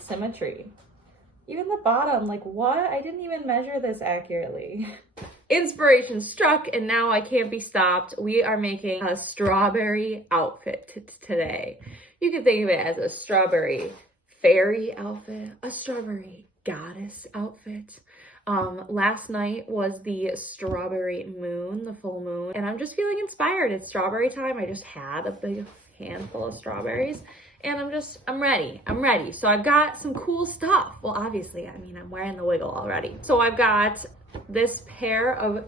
symmetry. Even the bottom, like what? I didn't even measure this accurately. Inspiration struck and now I can't be stopped. We are making a strawberry outfit today. You can think of it as a strawberry fairy outfit, a strawberry goddess outfit. Last night was the strawberry moon, the full moon, and I'm just feeling inspired. It's strawberry time. I just had a big handful of strawberries and I'm ready. So I've got some cool stuff. Well, obviously, I mean, I'm wearing the wiggle already. So I've got this pair of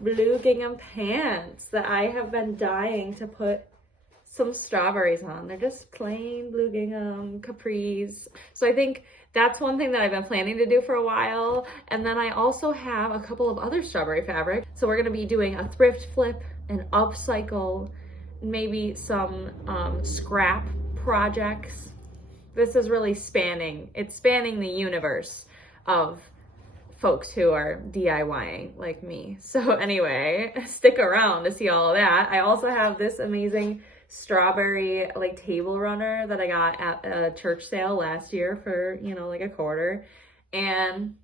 blue gingham pants that I have been dying to put some strawberries on. They're just plain blue gingham capris. So I think that's one thing that I've been planning to do for a while. And then I also have a couple of other strawberry fabric. So we're gonna be doing a thrift flip, an upcycle, maybe some scrap projects. This is really spanning the universe of folks who are DIYing like me. So anyway, stick around to see all of that. I also have this amazing strawberry like table runner that I got at a church sale last year for, you know, like a quarter. And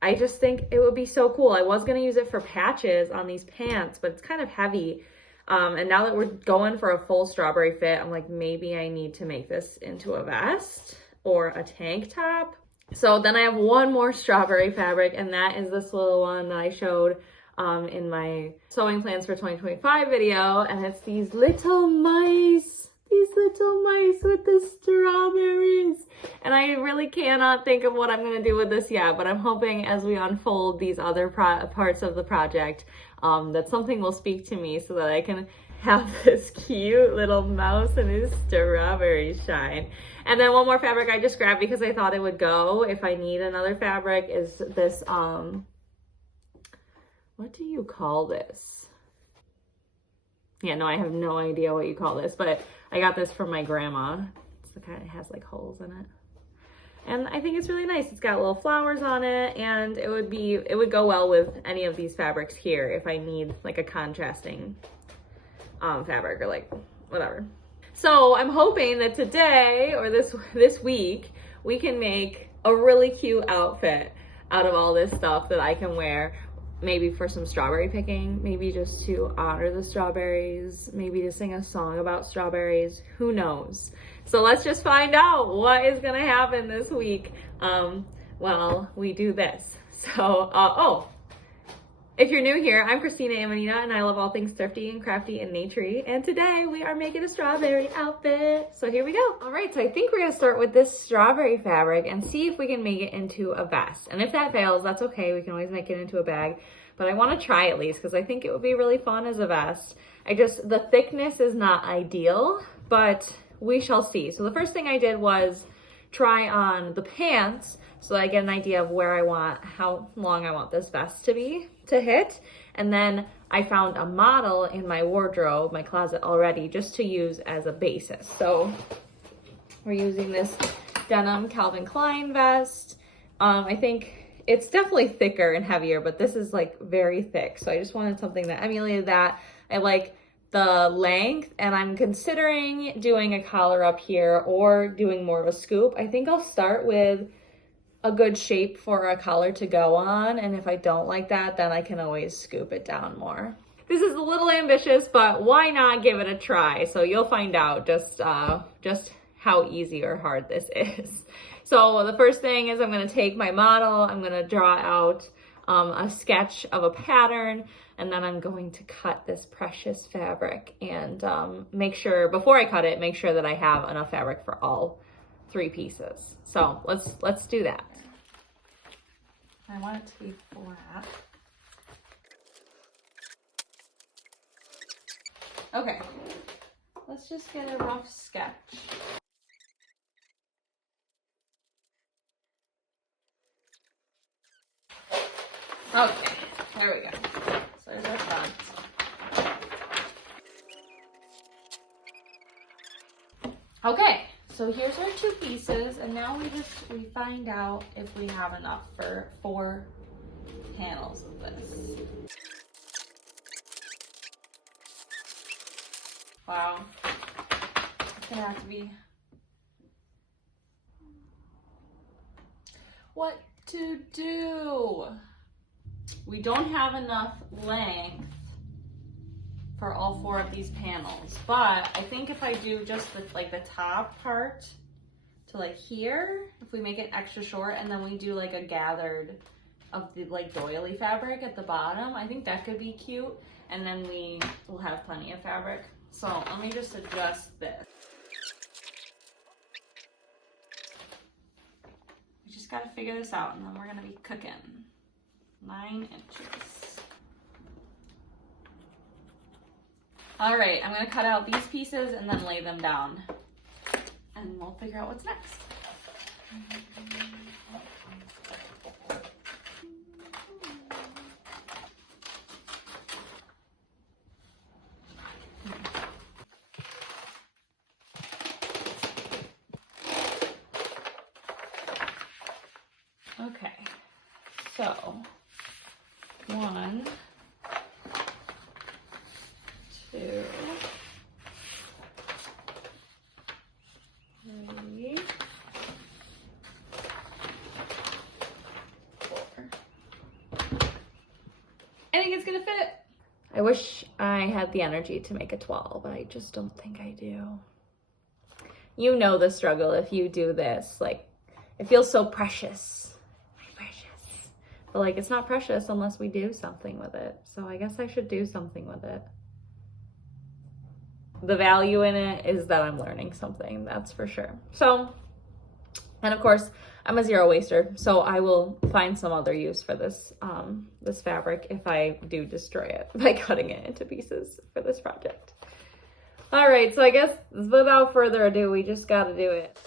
I just think it would be so cool. I was gonna use it for patches on these pants, but it's kind of heavy. And now that we're going for a full strawberry fit, I'm like, maybe I need to make this into a vest or a tank top. So then I have one more strawberry fabric, and that is this little one that I showed in my sewing plans for 2025 video. And it's these little mice with the strawberries. And I really cannot think of what I'm gonna do with this yet, but I'm hoping as we unfold these other parts of the project, that something will speak to me so that I can have this cute little mouse and his strawberry shine. And then one more fabric I just grabbed because I thought it would go if I need another fabric is this, what do you call this? Yeah, no, I have no idea what you call this, but I got this from my grandma. It's the kind, it has like holes in it. And I think it's really nice. It's got little flowers on it, and it would go well with any of these fabrics here if I need like a contrasting fabric or like whatever. So I'm hoping that today or this week we can make a really cute outfit out of all this stuff that I can wear. Maybe for some strawberry picking, maybe just to honor the strawberries, maybe to sing a song about strawberries, who knows? So let's just find out what is gonna happen this week while we do this. So, if you're new here, I'm Christina and I love all things thrifty and crafty and naturey. And today we are making a strawberry outfit. So here we go. All right, so I think we're gonna start with this strawberry fabric and see if we can make it into a vest. And if that fails, that's okay. We can always make it into a bag. But I wanna try at least because I think it would be really fun as a vest. The thickness is not ideal, but we shall see. So the first thing I did was try on the pants so that I get an idea of how long I want this vest to hit. And then I found a model in my wardrobe, my closet already, just to use as a basis. So we're using this denim Calvin Klein vest. I think it's definitely thicker and heavier, but this is like very thick. So I just wanted something that emulated that. I like the length, and I'm considering doing a collar up here or doing more of a scoop. I think I'll start with a good shape for a collar to go on, and if I don't like that, then I can always scoop it down more. This is a little ambitious, but why not give it a try? So you'll find out just how easy or hard this is. So the first thing is I'm gonna take my model, I'm gonna draw out a sketch of a pattern, and then I'm going to cut this precious fabric and make sure, before I cut it, make sure that I have enough fabric for all 3 pieces. So let's do that. I want it to be flat. Okay, let's just get a rough sketch. Okay, there we go. So there's our front. Okay, so here's our 2 pieces, and now we find out if we have enough for 4 panels of this. Wow, it's gonna have to be what to do. We don't have enough length for all 4 of these panels, but I think if I do just the, like the top part to like here, if we make it extra short and then we do like a gathered of the like doily fabric at the bottom, I think that could be cute, and then we will have plenty of fabric. So let me just adjust this. We just got to figure this out, and then we're gonna be cooking. 9 inches. All right, I'm gonna cut out these pieces and then lay them down, and we'll figure out what's next. Okay, so 1, 2, 3, 4. I think it's gonna fit. I wish I had the energy to make a 12, but I just don't think I do. You know the struggle if you do this. Like, it feels so precious. But like, it's not precious unless we do something with it. So I guess I should do something with it. The value in it is that I'm learning something, that's for sure. So, and of course, I'm a zero waster, so I will find some other use for this, this fabric if I do destroy it by cutting it into pieces for this project. All right, so I guess without further ado, we just gotta do it.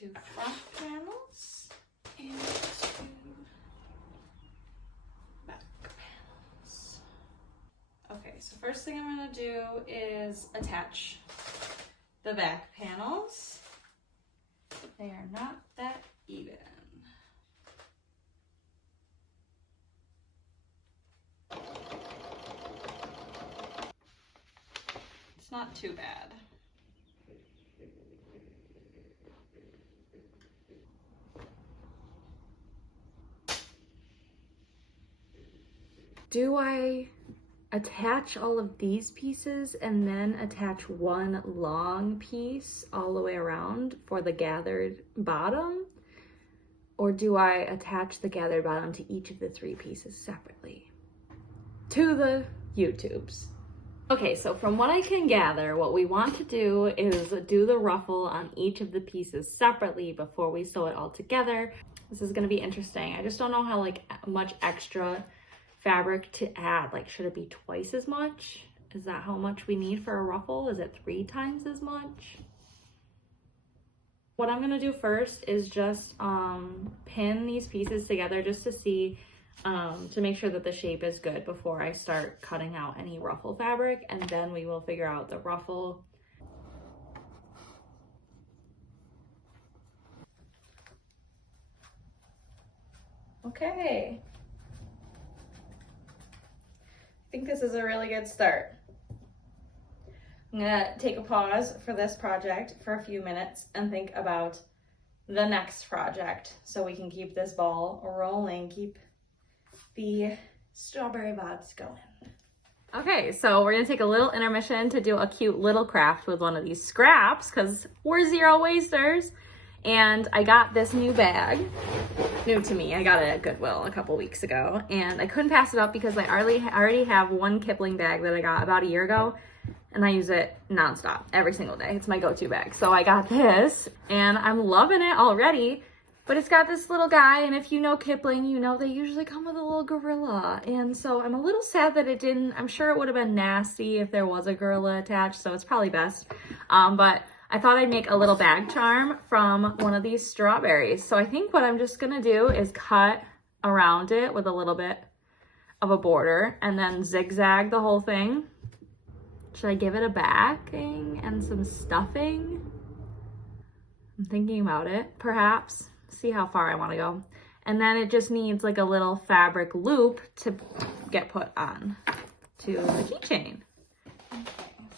Two front panels and 2 back panels. Okay, so first thing I'm going to do is attach the back panels. They are not that even. It's not too bad. Do I attach all of these pieces and then attach one long piece all the way around for the gathered bottom? Or do I attach the gathered bottom to each of the 3 pieces separately? To the YouTubes. Okay, so from what I can gather, what we want to do is do the ruffle on each of the pieces separately before we sew it all together. This is gonna be interesting. I just don't know how like much extra fabric to add. Like, should it be twice as much? Is that how much we need for a ruffle? Is it 3 times as much? What I'm gonna do first is just pin these pieces together just to see, to make sure that the shape is good before I start cutting out any ruffle fabric, and then we will figure out the ruffle. Okay. I think this is a really good start. I'm gonna take a pause for this project for a few minutes and think about the next project so we can keep this ball rolling, keep the strawberry vibes going. Okay, so we're gonna take a little intermission to do a cute little craft with one of these scraps because we're zero wasters. And I got this new bag, new to me. I got it at Goodwill a couple weeks ago, and I couldn't pass it up because I already have one Kipling bag that I got about a year ago, and I use it nonstop every single day. It's my go-to bag. So I got this, and I'm loving it already, but it's got this little guy, and if you know Kipling, you know they usually come with a little gorilla, and so I'm a little sad that it didn't. I'm sure it would have been nasty if there was a gorilla attached, so it's probably best, but I thought I'd make a little bag charm from one of these strawberries. So I think what I'm just gonna do is cut around it with a little bit of a border and then zigzag the whole thing. Should I give it a backing and some stuffing? I'm thinking about it, perhaps. See how far I wanna go. And then it just needs like a little fabric loop to get put on to the keychain. Okay,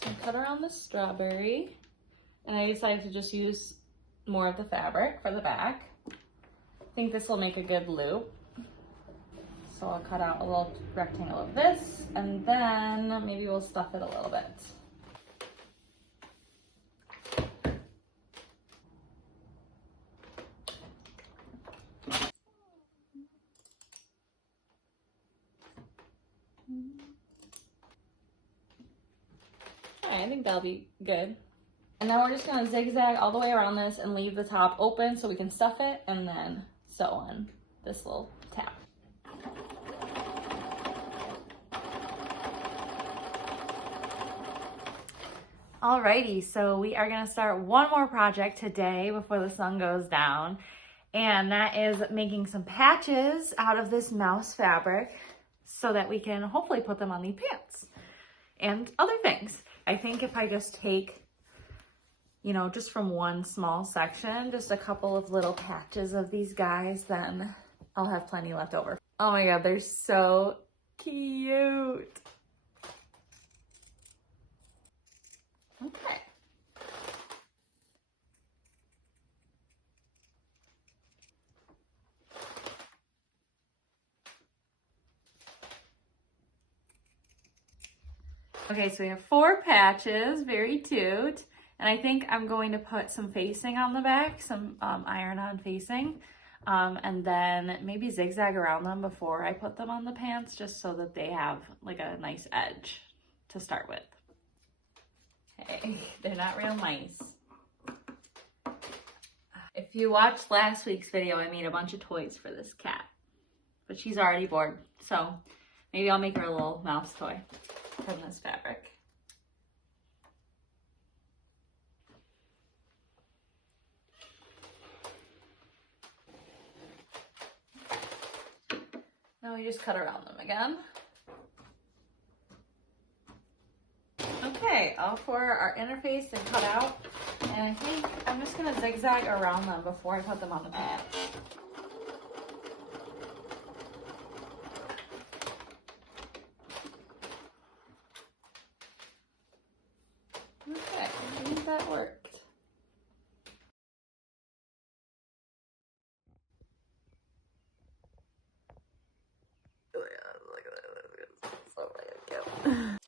so I cut around the strawberry, and I decided to just use more of the fabric for the back. I think this will make a good loop. So I'll cut out a little rectangle of this, and then maybe we'll stuff it a little bit. I think that'll be good. And then we're just gonna zigzag all the way around this and leave the top open so we can stuff it and then sew on this little tab. Alrighty, so we are gonna start one more project today before the sun goes down, and that is making some patches out of this mouse fabric so that we can hopefully put them on the pants and other things. I think if I just take, you know, just from one small section, just a couple of little patches of these guys, then I'll have plenty left over. Oh my God, they're so cute. Okay. Okay, so we have 4 patches, very cute. And I think I'm going to put some facing on the back, some iron-on facing, and then maybe zigzag around them before I put them on the pants, just so that they have like a nice edge to start with. Okay, they're not real nice. If you watched last week's video, I made a bunch of toys for this cat, but she's already bored, so maybe I'll make her a little mouse toy from this fabric. Now we just cut around them again. Okay, all 4 are interfaced and cut out, and I think I'm just gonna zigzag around them before I put them on the pants. Okay, I think that worked. Oh yeah, look at that. It's so cute.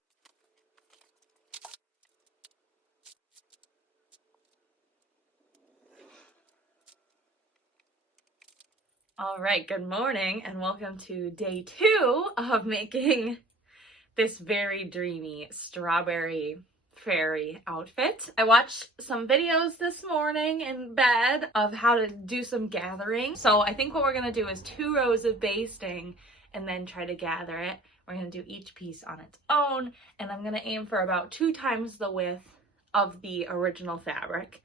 All right, good morning and welcome to day 2 of making this very dreamy strawberry fairy outfit. I watched some videos this morning in bed of how to do some gathering. So I think what we're gonna do is 2 rows of basting and then try to gather it. We're gonna do each piece on its own, and I'm gonna aim for about 2 times the width of the original fabric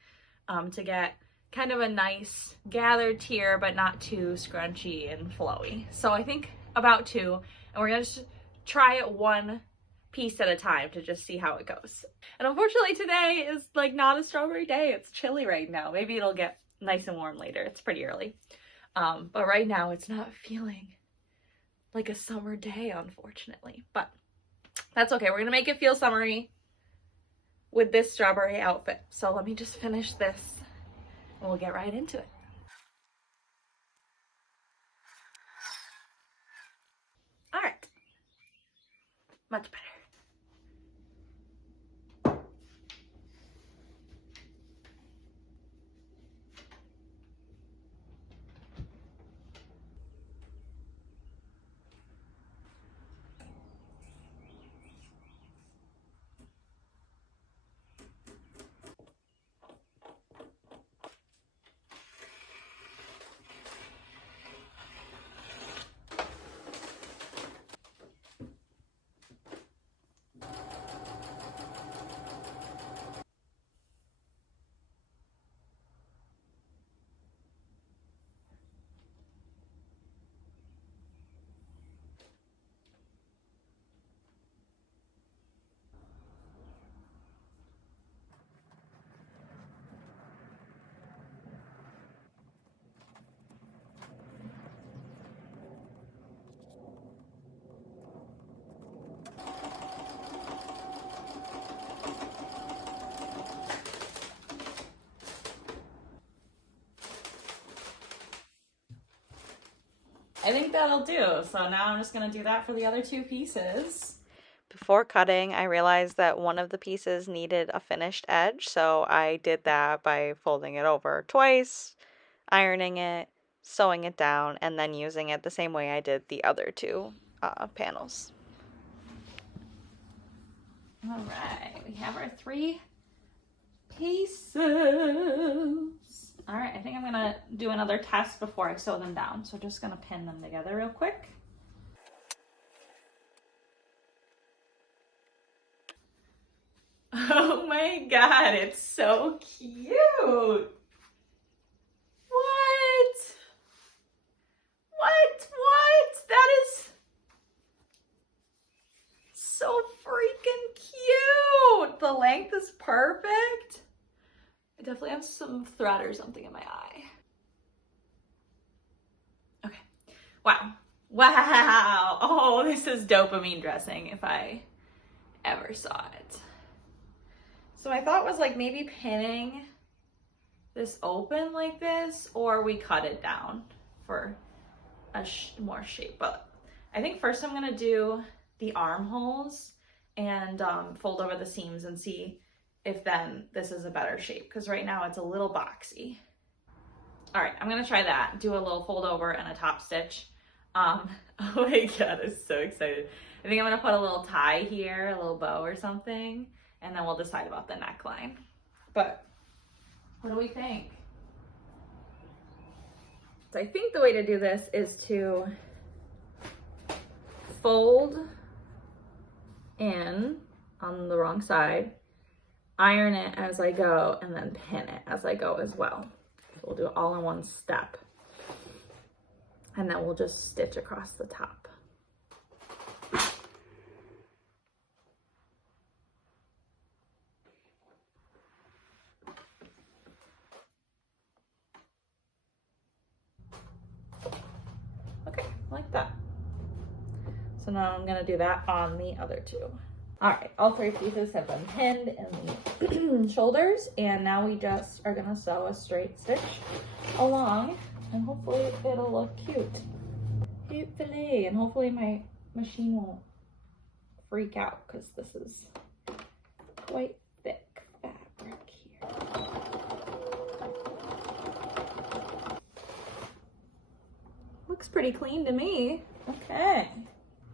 to get kind of a nice gathered tier, but not too scrunchy and flowy. So I think about 2, and we're gonna just try it 1 piece at a time to just see how it goes. And unfortunately today is like not a strawberry day. It's chilly right now. Maybe it'll get nice and warm later. It's pretty early. But right now it's not feeling like a summer day, unfortunately. But that's okay. We're gonna make it feel summery with this strawberry outfit. So let me just finish this and we'll get right into it. All right, much better. I think that'll do. So now I'm just gonna do that for the other two pieces. Before cutting, I realized that one of the pieces needed a finished edge, so I did that by folding it over twice, ironing it, sewing it down, and then using it the same way I did the other two panels. All right, we have our 3 pieces. All right, I think I'm gonna do another test before I sew them down. So just gonna pin them together real quick. Oh my God, it's so cute. What? That is so freaking cute. The length is perfect. I definitely have some thread or something in my eye. Okay. Wow. Wow. Oh, this is dopamine dressing if I ever saw it. So my thought was like maybe pinning this open like this, or we cut it down for a more shape. But I think first I'm gonna do the armholes and fold over the seams and see if then this is a better shape, because right now it's a little boxy. All right, I'm gonna try that. Do a little fold over and a top stitch. Oh my God, I'm so excited. I think I'm gonna put a little tie here, a little bow or something, and then we'll decide about the neckline. But what do we think? So I think the way to do this is to fold in on the wrong side, iron it as I go, and then pin it as I go as well. So we'll do it all in one step. And then we'll just stitch across the top. Okay, like that. So now I'm gonna do that on the other two. All right, all 3 pieces have been pinned in the shoulders, and now we just are gonna sew a straight stitch along, and hopefully it'll look cute. Hopefully, and hopefully my machine won't freak out, because this is quite thick fabric here. Looks pretty clean to me. Okay.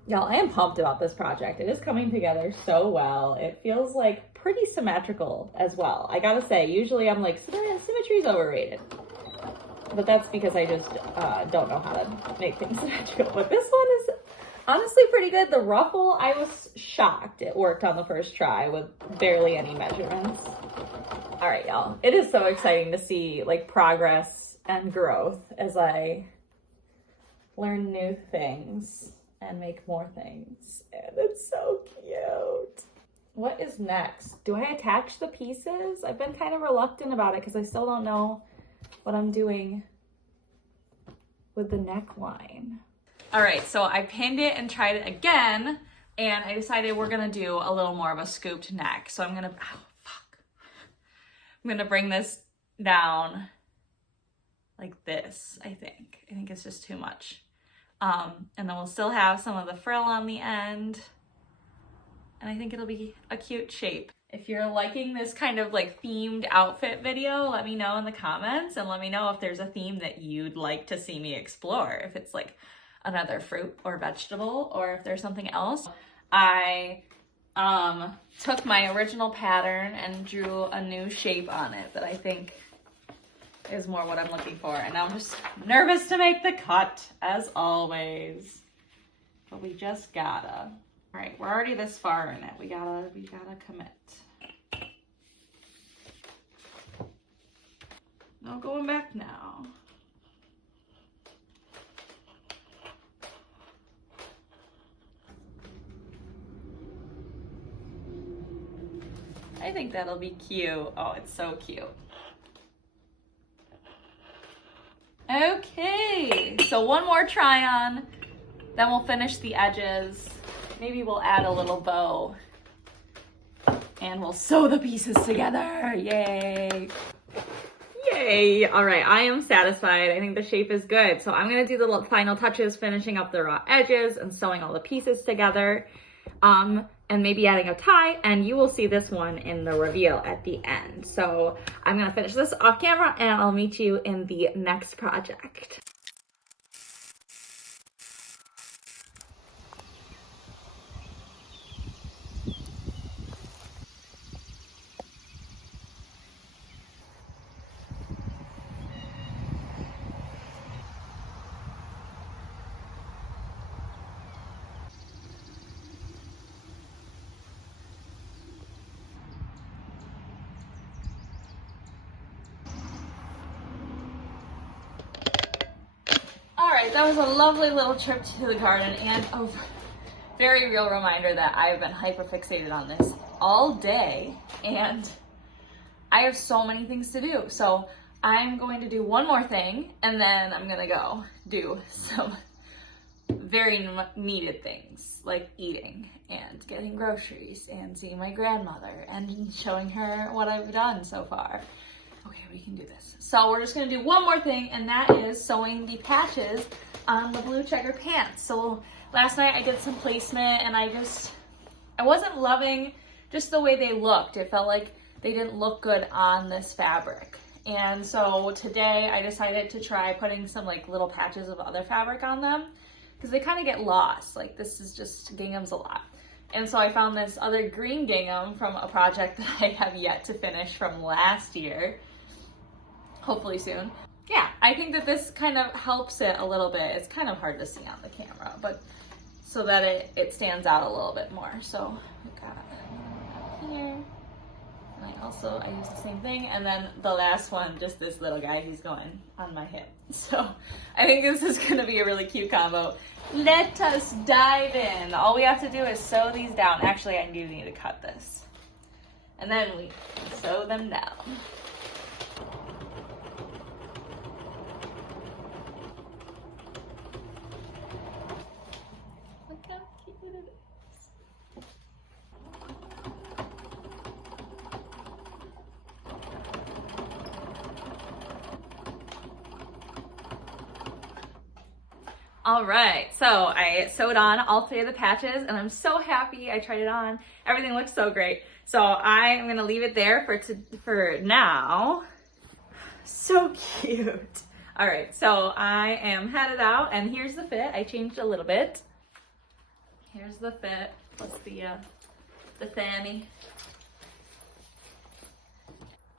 Y'all, I am pumped about this project. It is coming together so well. It feels like pretty symmetrical as well. I gotta say, usually I'm like, symmetry is overrated. But that's because I just don't know how to make things symmetrical. But this one is honestly pretty good. The ruffle, I was shocked it worked on the first try with barely any measurements. All right, y'all. It is so exciting to see like progress and growth as I learn new things and make more things, and it's so cute. What is next? Do I attach the pieces? I've been kind of reluctant about it because I still don't know what I'm doing with the neckline. All right, so I pinned it and tried it again, and I decided we're gonna do a little more of a scooped neck. So I'm gonna, I'm gonna bring this down like this, I think. I think it's just too much. And then we'll still have some of the frill on the end. And I think it'll be a cute shape. If you're liking this kind of like themed outfit video, let me know in the comments, and let me know if there's a theme that you'd like to see me explore. If it's like another fruit or vegetable, or if there's something else. I took my original pattern and drew a new shape on it that I think is more what I'm looking for. And I'm just nervous to make the cut, as always. But we just gotta. All right, we're already this far in it. We gotta commit. No going back now. I think that'll be cute. Oh, it's so cute. Okay, so one more try on, then we'll finish the edges. Maybe we'll add a little bow and we'll sew the pieces together. Yay. Okay, all right, I am satisfied. I think the shape is good. So I'm gonna do the final touches, finishing up the raw edges and sewing all the pieces together. And maybe adding a tie, and you will see this one in the reveal at the end. So I'm gonna finish this off camera and I'll meet you in the next project. All right, that was a lovely little trip to the garden and a very real reminder that I've been hyper fixated on this all day and I have so many things to do. So I'm going to do one more thing and then I'm gonna go do some very needed things like eating and getting groceries and seeing my grandmother and showing her what I've done so far. Okay, we can do this. So we're just gonna do one more thing, and that is sewing the patches on the blue checker pants. So last night I did some placement and I wasn't loving just the way they looked. It felt like they didn't look good on this fabric. And so today I decided to try putting some like little patches of other fabric on them because they kind of get lost. Like this is just ginghams a lot. And so I found this other green gingham from a project that I have yet to finish from last year. Hopefully soon. Yeah, I think that this kind of helps it a little bit. It's kind of hard to see on the camera, but so that it stands out a little bit more. So we've got it here. And I use the same thing. And then the last one, just this little guy, he's going on my hip. So I think this is gonna be a really cute combo. Let us dive in. All we have to do is sew these down. Actually, I do need to cut this. And then we sew them down. All right, so I sewed on all 3 of the patches and I'm so happy I tried it on. Everything looks so great. So I am gonna leave it there for now. So cute. All right, so I am headed out and here's the fit. I changed a little bit. Here's the fit plus the fanny.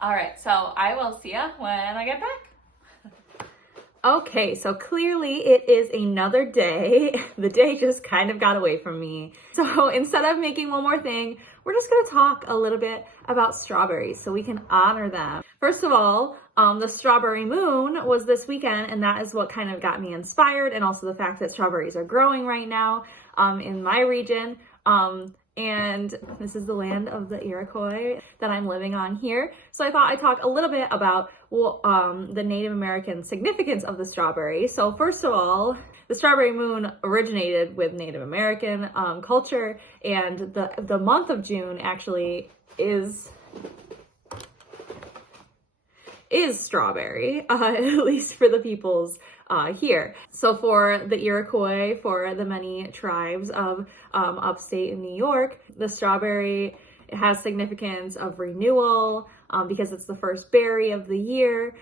All right, so I will see ya when I get back. Okay, so clearly it is another day. The day just kind of got away from me. So instead of making one more thing, we're just gonna talk a little bit about strawberries so we can honor them. First of all, the strawberry moon was this weekend and that is what kind of got me inspired, and also the fact that strawberries are growing right now in my region. And this is the land of the Iroquois that I'm living on here. So I thought I'd talk a little bit about the Native American significance of the strawberry. So first of all, the strawberry moon originated with Native American culture, and the month of June actually is strawberry, at least for the peoples here. So for the Iroquois, for the many tribes of upstate New York, the strawberry has significance of renewal because it's the first berry of the year.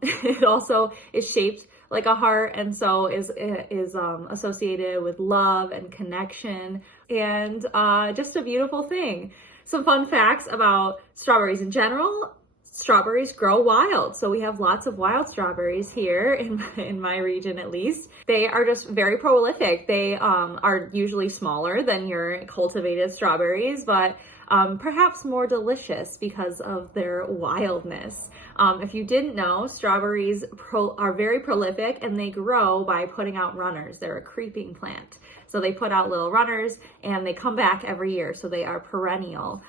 It also is shaped like a heart, and so is associated with love and connection, and just a beautiful thing. Some fun facts about strawberries in general. Strawberries grow wild. So we have lots of wild strawberries here in my region, at least. They are just very prolific. They are usually smaller than your cultivated strawberries, but perhaps more delicious because of their wildness. If you didn't know, strawberries are very prolific and they grow by putting out runners. They're a creeping plant. So they put out little runners and they come back every year. So they are perennial.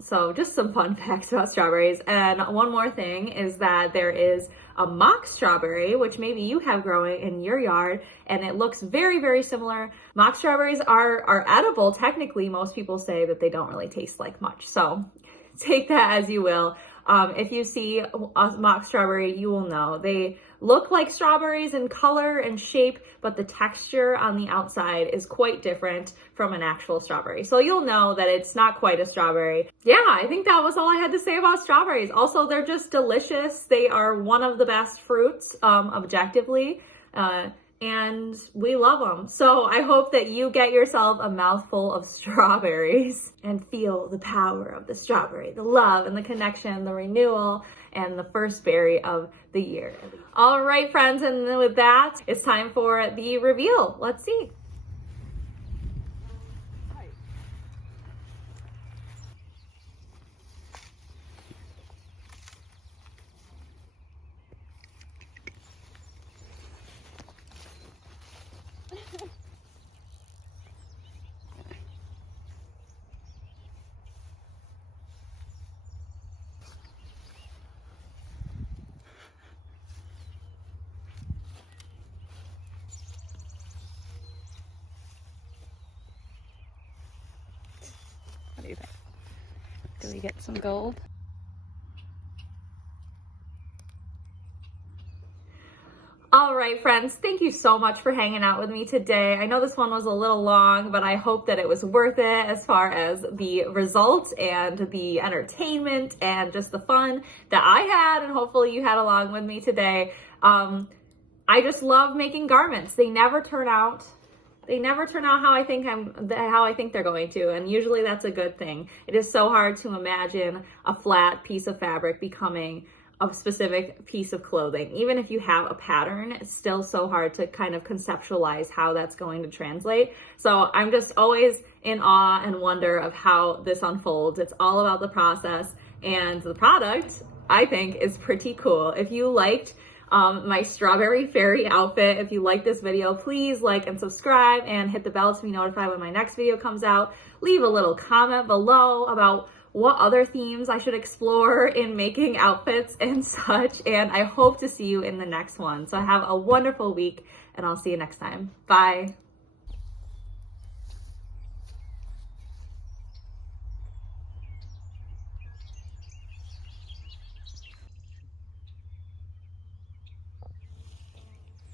So just some fun facts about strawberries. And one more thing is that there is a mock strawberry, which maybe you have growing in your yard, and it looks very, very similar. Mock strawberries are edible. Technically, most people say that they don't really taste like much. So take that as you will. If you see a mock strawberry, you will know. They look like strawberries in color and shape, but the texture on the outside is quite different from an actual strawberry. So you'll know that it's not quite a strawberry. Yeah, I think that was all I had to say about strawberries. Also, they're just delicious. They are one of the best fruits, objectively. And we love them. So I hope that you get yourself a mouthful of strawberries and feel the power of the strawberry, the love and the connection, the renewal, and the first berry of the year. All right, friends, and with that, it's time for the reveal. Let's see. What do you think? Do we get some gold? All right, friends, thank you so much for hanging out with me today. I know this one was a little long, but I hope that it was worth it as far as the results and the entertainment and just the fun that I had, and hopefully you had along with me today. I just love making garments. They never turn out how I think they're going to, and usually that's a good thing. It is so hard to imagine a flat piece of fabric becoming a specific piece of clothing. Even if you have a pattern, it's still so hard to kind of conceptualize how that's going to translate. So I'm just always in awe and wonder of how this unfolds. It's all about the process, and the product, I think, is pretty cool. If you liked my strawberry fairy outfit, if you like this video, please like and subscribe and hit the bell to be notified when my next video comes out. Leave a little comment below about what other themes I should explore in making outfits and such, and I hope to see you in the next one. So have a wonderful week, and I'll see you next time. Bye.